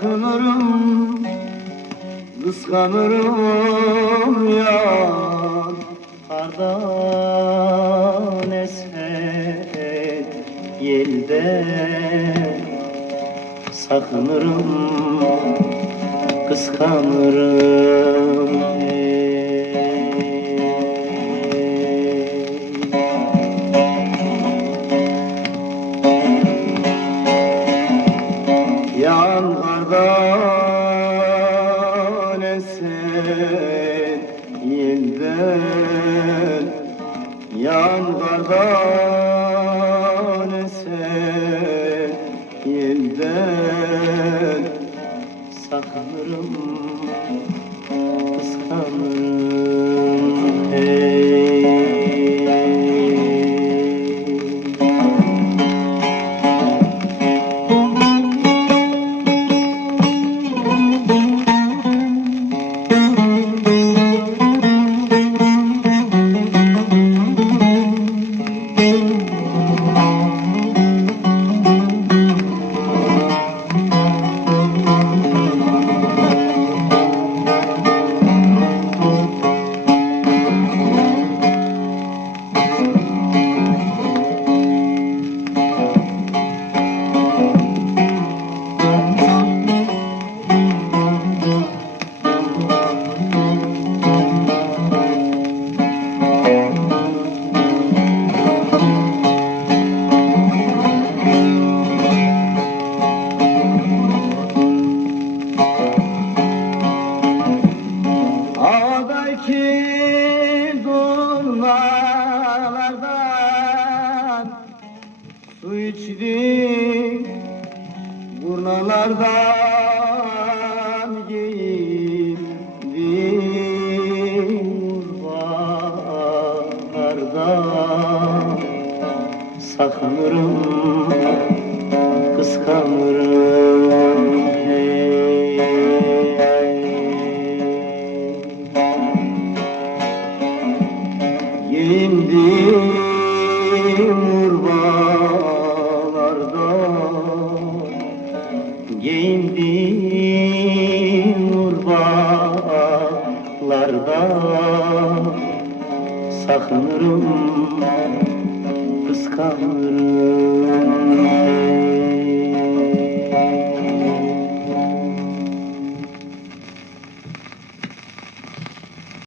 Sakınırım, kıskanırım ya Kardan eser yelden Sakınırım, kıskanırım ey. Yanlardan esen yelden Yanlardan esen yelden Sakınırım, kıskanırım İçtim burnalardan Giyindim urvalardan Sakınırım, kıskanırım hey. Giyindim urbalardan Sakınırım, kıskanırım